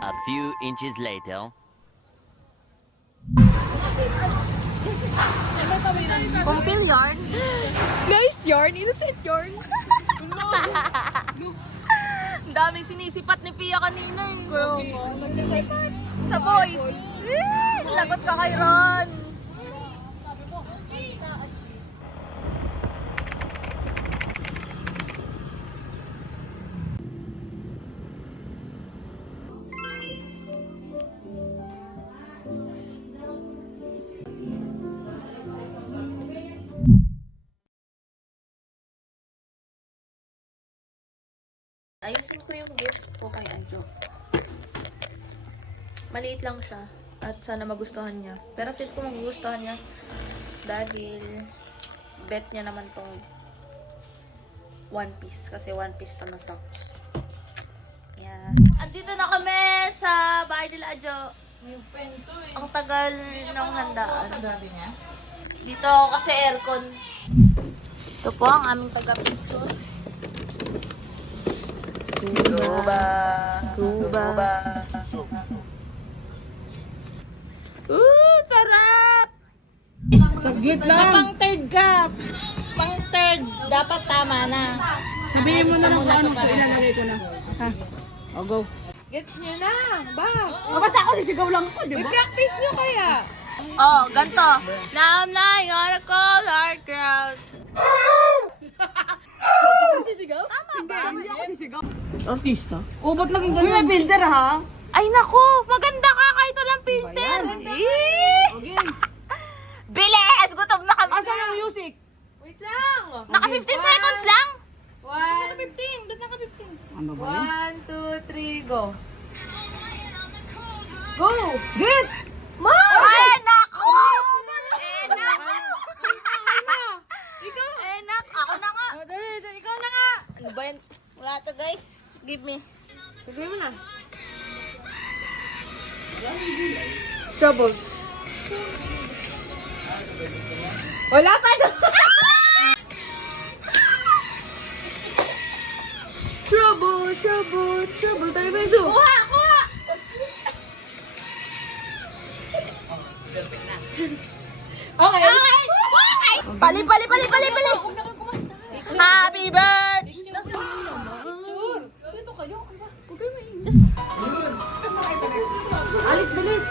A few inches later. Kumpil yarn. Nice yarn, innocent yarn. Ang daming sinisipat ni Pia kanina eh. Sa boys. Lagot ka kay Ron. Ayusin ko yung gift ko kay Ajo. Maliit lang siya. At sana magustuhan niya. Pero feel ko magugustuhan niya. Dahil bet niya naman tong one piece. Kasi one piece to na socks. Yeah. Andito na kami sa bahay nila Ajo. Ang tagal ng handaan. Dito ako kasi aircon. Ito po ang aming taga-picture. Cuba. Cuba. Sarap! Saglit lang. Pang third ka. Pang third. Dapat tama na. Sabihin mo na lang kung anong ilalagay ko na. Ha? O, go. Gets niyo na! Ba? O, basta ako sisigaw lang ako, di ba? I-practice niyo kaya! Oh, ganto. Now I'm lying on a cold hard ground. Sisigaw? Tama ba? Hindi ako sisigaw. Artista? O, ba't naging ganun? Uy, may filter ha? Ay nako, maganda ka kahit walang filter. Okay. Bilis! Gutom na kami Asan ang music? Wait lang! Naka 15 seconds lang? 15. Ba't naka 15? Ano ba yan? 1, 2, 3, go! Go! Git! Ay nako! Enak! Ikaw! Enak! Ako na nga! Dali, ikaw na nga! Ano ba yan? Wala to guys. Give me. Sige mo na. Trouble. Wala pa doon! Trouble, trouble, trouble. Tayo ba ito? Kuha! Kuha! Okay. Okay! Pali, pali, pali, pali, pali! Happy birthday! Alex, bilis!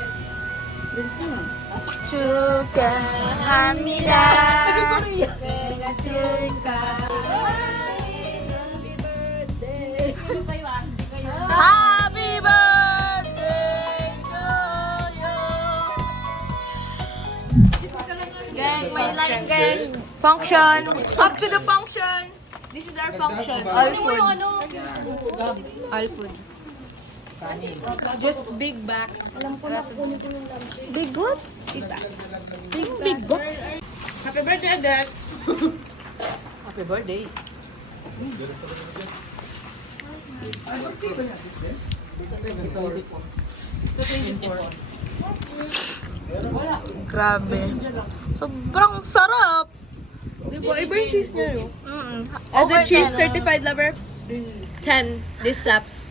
축하합니다. Happy birthday to you. Gang, may line gang. Function. Up to the function. This is our function. All Ano mo yung food. ano? All food. Just big bags. Big what? Big bags. Big box? Happy birthday, Dad. Happy birthday. Grabe. Sobrang sarap. Di ba? Iba yung cheese niya, no? As As a cheese certified lover, 10. This slaps.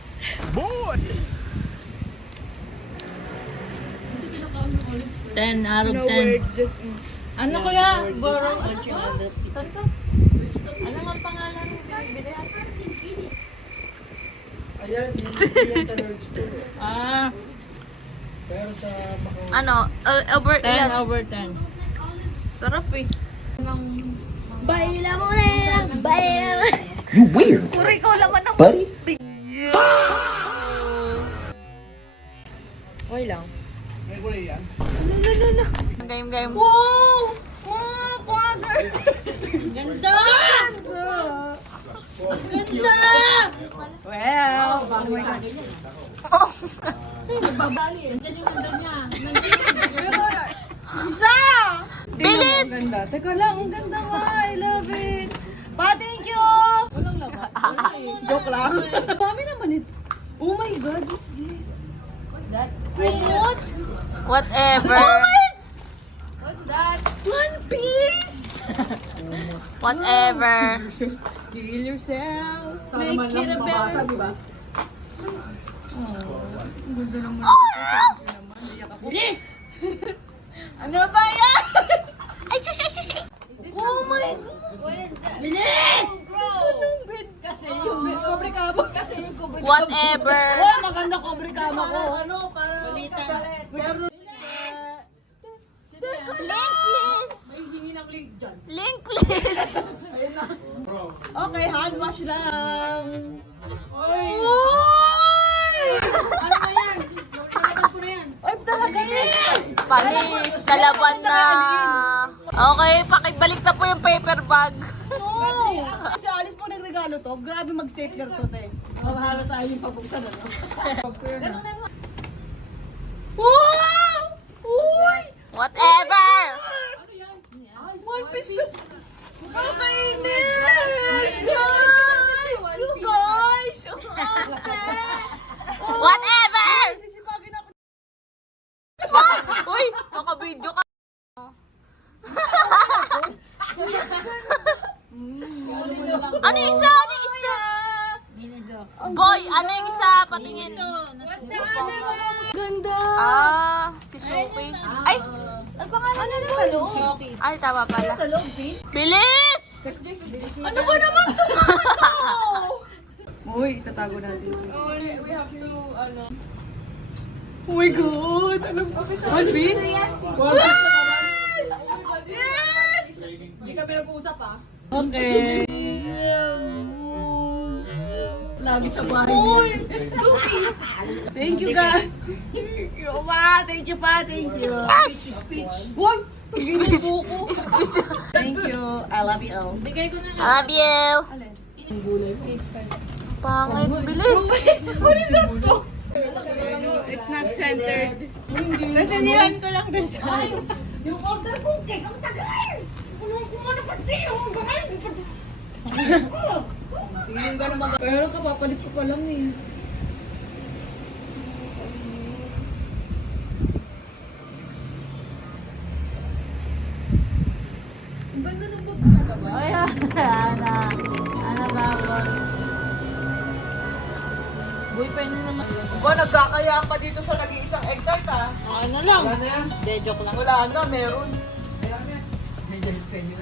10 out of No 10. words, just Ano kuya? Borrow? Ano nga pangalan ng binibili? Ayan, yan sa Lord's Tour. Ah, Pero sa Ano? Over 10 ilan? over 10. Sarap eh. Baila mo na! Baila mo! You weird, Puro ikaw laman ng buddy. Okay lang. game game. Wow! Wow! Father! Ganda! Ganda! Well, Oh my God. Oh. isa! Bilis! Ang ganda. Teka lang, ang ganda nga. I love it. Pa, thank you! Joke lang. Dami naman ito. Oh my God, what's this? Kumot? Whatever. What's that? One Piece! Whatever. Deal yourself. Make it a better. diba? Yes! Ano ba yan? Ay, shush, shush, shush. Oh my God! What is that? Bilis! Bro! Anong bed? Kasi yung kobre kamo. Kasi yung kobre kamo. Whatever. Oh, maganda kobre kamo ko. Ano, para pero Link, please. May hingi ng link dyan. Link, please. Okay, hand wash lang. Oy! Ano na yan? Nalaman ko na yan. Ay, talaga yan! Panis. Kalaban na. Okay, pakibalik na po yung paper bag. No! Si Alice po nagregalo to. Grabe mag-stapler to, te. ang halos sa yung pabuksan ano. Wow! Uy! Whatever. One piece ko. Kakainis! Guys! You guys! Ang ate! Whatever. Sisipagin ako. Uy, naka-video ka. Ano yung isa? Ano yung isa? Boy, ano yung isa? Patingin. Ganda! Ah, si Sophie. Ay, Ano pangalan na sa loob? ay, tama pala. Sa loob, Pin? Bilis! Ano ba naman ito? Uy, itatago natin. We have to, ano... Oh my God! One Piece? One Piece na naman. Yes! Hindi kami nag-uusap ah. Okay. Lagi sa bahay. Uy! Two Piece! Thank you, guys. Thank you, pa. Thank you, pa. Thank you. Yes! Uy! Speech! Speech. Thank you. I love you all. Bigay ko na I love you. Alin? Pangit, bilis. What is that box? It's not centered. Kasi niyan ko lang din sa yung order ko, cake, ang tagal! Kumano pa tayo, ang bakal! Sige, yung gano'n mag- Pero kapapalit ko pa lang eh. Ang ganda ng bag talaga ba? Ay, Ana. Ana ba? Boy, pa yun naman. Ba, nagkakayaan pa dito sa nag-iisang egg tart ah. Ano lang? Wala na yan. De, joke lang. Wala na, meron. Medyo penyo.